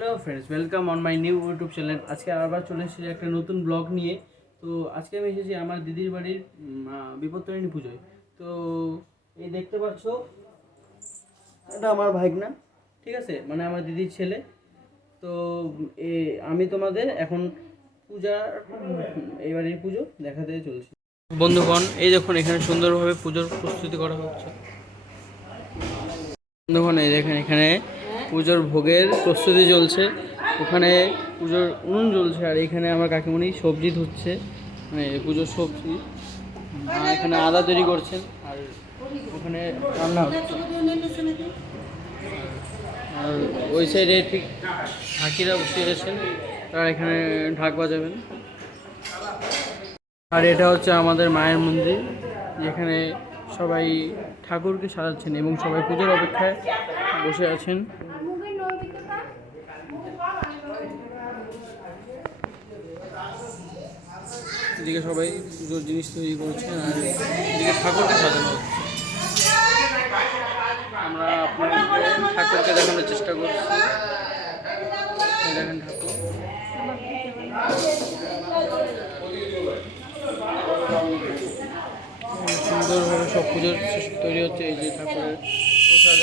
Hello friends, welcome on my new YouTube channel. আজকে আবার চলে এসেছি একটা নতুন ব্লগ নিয়ে। তো আজকে আমি এসেছি আমার দিদির বাড়ির বিপত্তারিণী পুজোয়। তো এই দেখতে পাচ্ছ, এটা আমার ভাইগনা, ঠিক আছে, মানে আমার দিদির ছেলে। তো আমি তোমাদের এখন পূজার এই বাড়ির পুজো দেখাতে চলছি। বন্ধুগণ, এই দেখুন এখানে সুন্দরভাবে পুজোর প্রস্তুতি করা হচ্ছে। বন্ধুগণ, এই দেখেন এখানে পুজোর ভোগের প্রস্তুতি চলছে। ওখানে পুজোর উনুন জ্বলছে, আর এখানে আমার কাকিমণি সবজি ধুচ্ছে, মানে পুজোর সবজি। এখানে আদা তৈরি করছেন, আর ওখানে রান্না হচ্ছে। আর ওই সাইডে ঠিক ঢাকিরা বসে আছেন, তারা এখানে ঢাক বাজাবেন। আর এটা হচ্ছে আমাদের মায়ের মন্দির, যেখানে সবাই ঠাকুরকে সাজাচ্ছেন এবং সবাই পুজোর অপেক্ষায় বসে আছেন। এদিকে সবাই পুজোর জিনিস তৈরি করছেন, আর এদিকে ঠাকুরকে সাজানো হচ্ছে। আমরা আপনাদেরকে ঠাকুরকে দেখানোর চেষ্টা করছি। দেখেন ঠাকুর সুন্দরভাবে সব পুজোর তৈরি হচ্ছে। এই যে ঠাকুরের প্রসাদ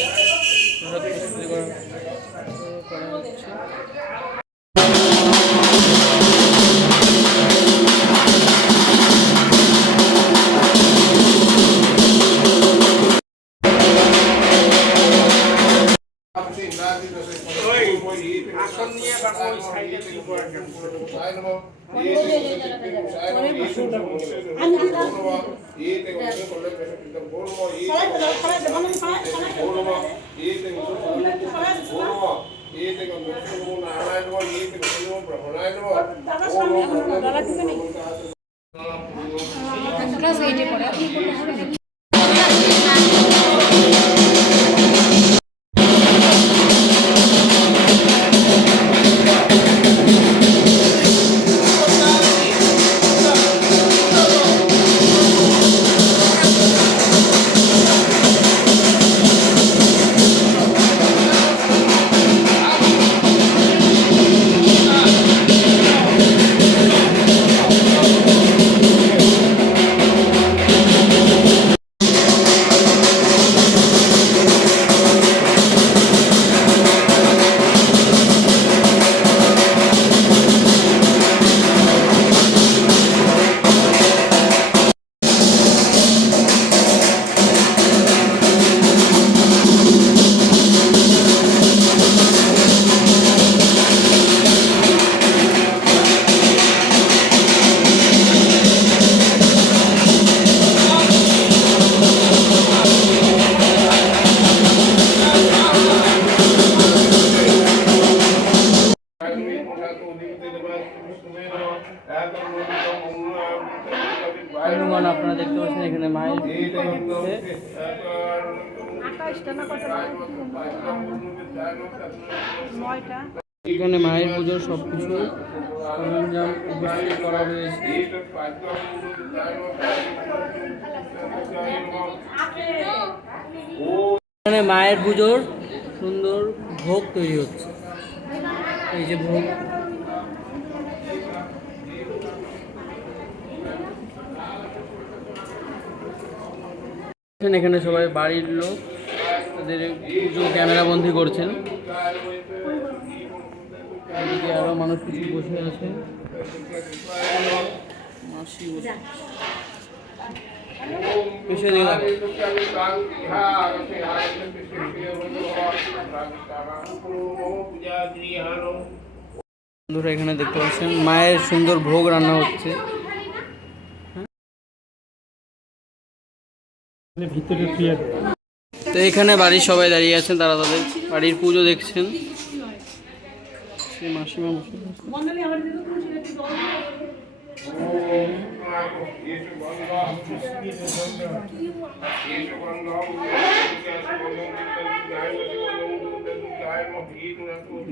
প্রস্তুতি করা হচ্ছে। আপনারা দেখতে পাচ্ছেন এখানে মায়ের এখানে মায়ের পুজোর সবকিছু সরঞ্জাম উপস্থিত করা হয়েছে। এখানে মায়ের পুজোর সুন্দর ভোগ তৈরি হচ্ছে। এই যে ভোগ, এখানে সবাই বাড়ির লোক তাদের পুজো ক্যামেরা বন্দি করছেন। এদিকে আরো মানুষ কিছু বসে আছে, মাসি বসে বন্ধুরা এখানে দেখতে পাচ্ছেন মায়ের সুন্দর ভোগ রান্না হচ্ছে। তো এখানে বাড়ির সবাই দাঁড়িয়ে আছেন, তারা তাদের বাড়ির পুজো দেখছেন। মাসিমা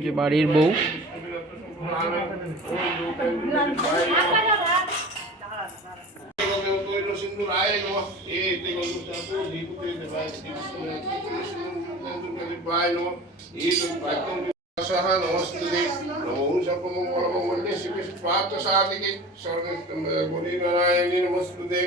যে বাড়ির বউ, सह नमस्ते नमो सर्वमंगलमंगल्ये शिवे स्वार्थ साधिके सर्वगुणी नारायणी नमस्ते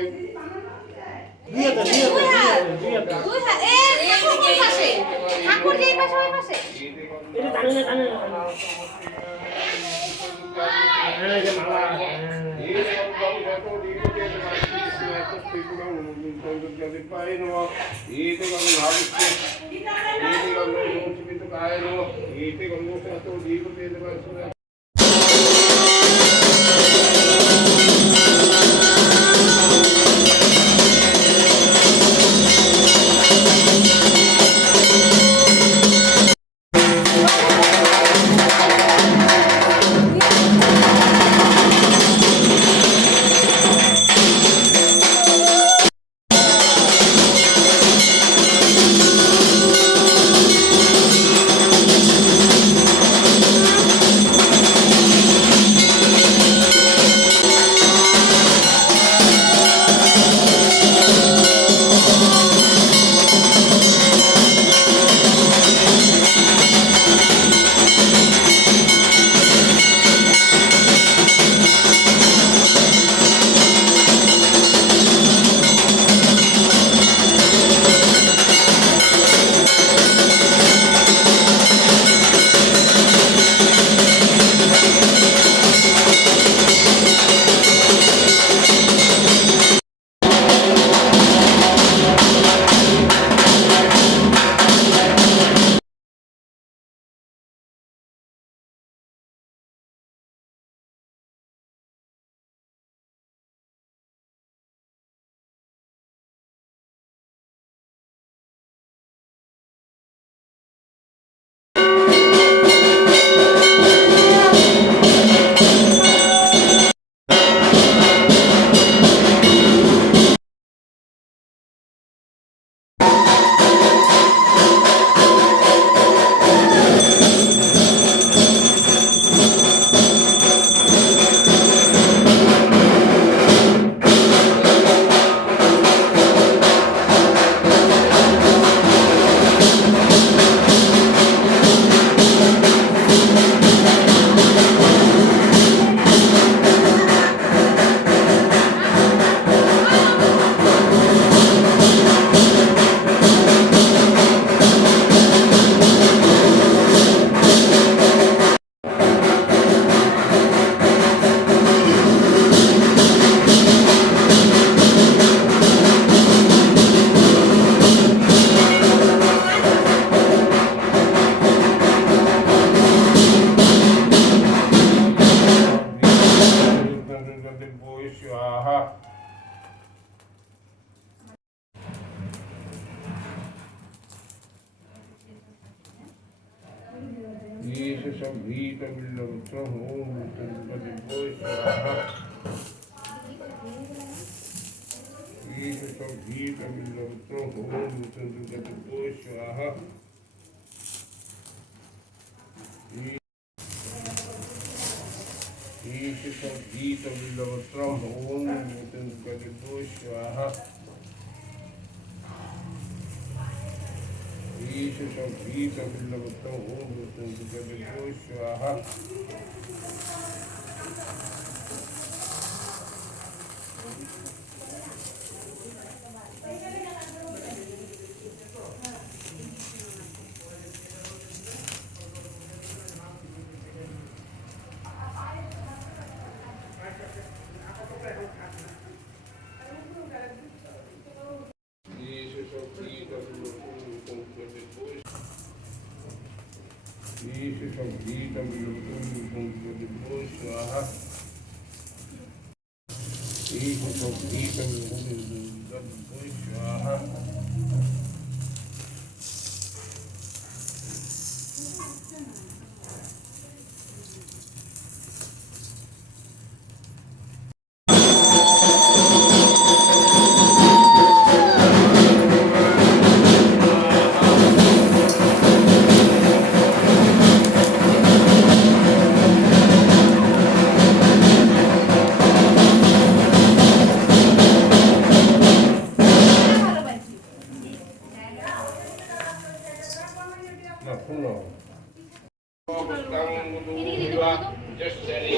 Viva Justari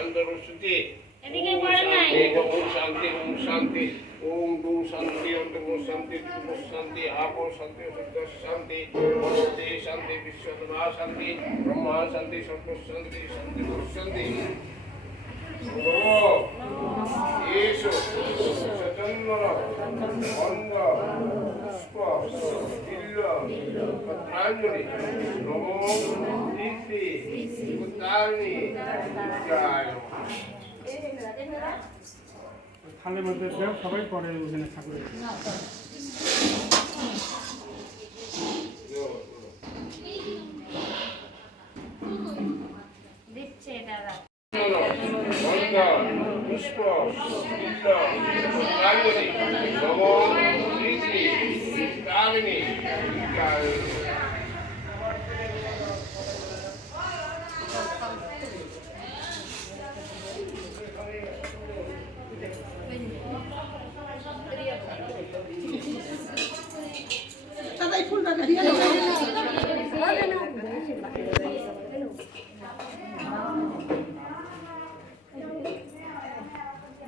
Andarushti Om Shanti Om Shanti Om Dum Shanti Om Dum Shanti Dum Shanti Apo Shanti Sutta Shanti Shanti Shanti Vishwadama Shanti Brahma Shanti Sattva Shanti Shanti Shanti Oh Yesu Satannara Anga Puspa Illa Patranjali Namo Diti Uttarni Jaya থালের মধ্যে দেও সবাই পরে ওখানে ঠাকুরের দিচ্ছে দাদা Anga Puspa Illa Patranjali Namo Diti Uttarni Jaya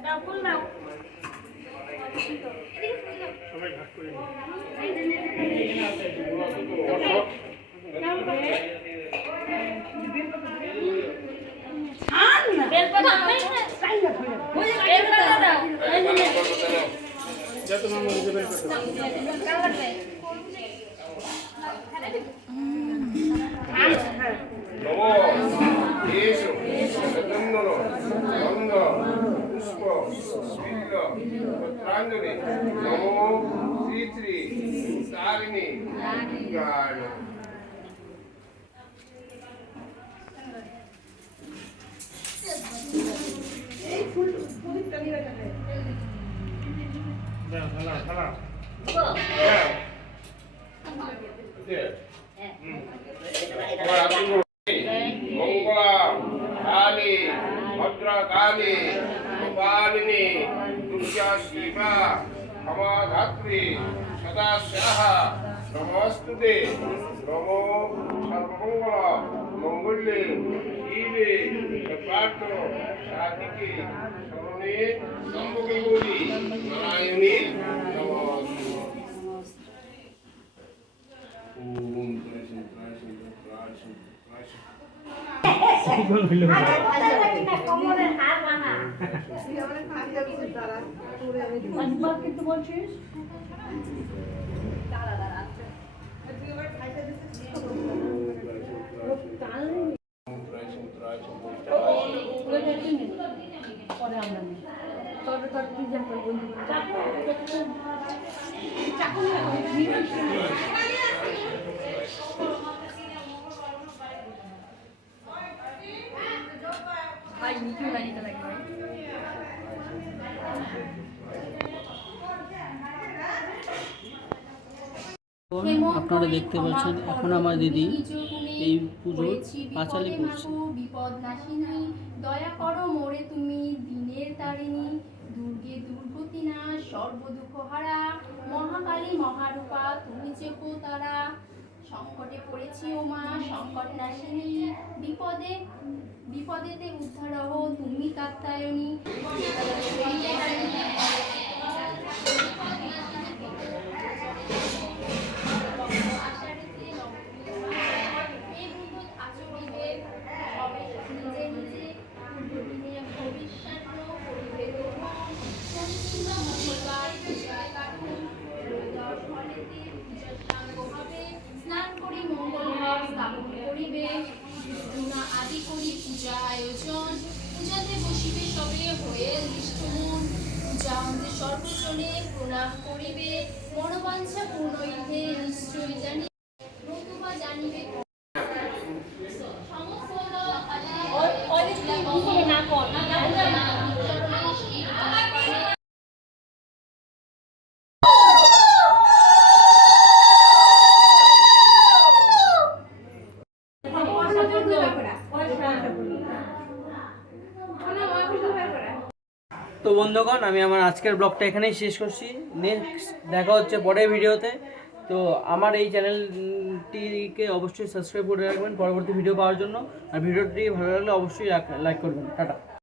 দাও ফুল দাও সবাই ভাগ করে নিই। বেলপাতা বেলপাতা দাও যা তোমার মধ্যে বের করতে পারো। Namo Yesu Satannara Anga Puspa Illa Patranjali Namo Diti Uttarni Jaya দাও ঢালা ঢালা Mongala Kali Bhadra Kali Gopalini Durga Shiva Kamadhatri Sadasyaha Namastute Namo Sarvamangala Mangale Shive Patro Sadike Sarone Sambhoge Gori Narayani Namaste Om Krishna Krishna Krishna গোল হইল কোমরের হাড় ভাঙা কিন্তু বলছিস পরে আমরা তবে তোর তুই যা করবি ভাই নিচে লাগিয়ে লাগবে আপনারা দেখতে পাচ্ছেন এখন আমার দিদি এই পুজোর পাঁচালি করছে। বিপদ নাশিনী দয়া করো মোরে তুমি দিনের তারিণী দুর্গে দুর্গতি না সর্ব দুঃখ হারা মহাকালী মহারূপা তুমি যে তারা সংকটে পড়েছি ও মা সংকট নাশিনী বিপদে বিপদেতে উদ্ধার হো তুমি কাত্তায়নী স্নান করি মঙ্গল স্থাপন করিবে আদি করি পূজা আয়োজন পূজাতে বসিবে সবে হয়ে দৃষ্ট মন পূজা অন্তে সর্বজনে প্রণাম করিবে মনোবাঞ্ছা পূর্ণ ইহে নিশ্চয় জানি নতুবা জানিবে না কর তো বন্ধুগণ আমি আমার আজকের ব্লগটা এখানেই শেষ করছি। নেক্সট দেখা হচ্ছে পরের ভিডিওতে। তো আমার এই চ্যানেলটিকে অবশ্যই সাবস্ক্রাইব করে রাখবেন পরবর্তী ভিডিও পাওয়ার জন্য। আর ভিডিওটি ভালো লাগলে অবশ্যই লাইক করবেন। টাটা।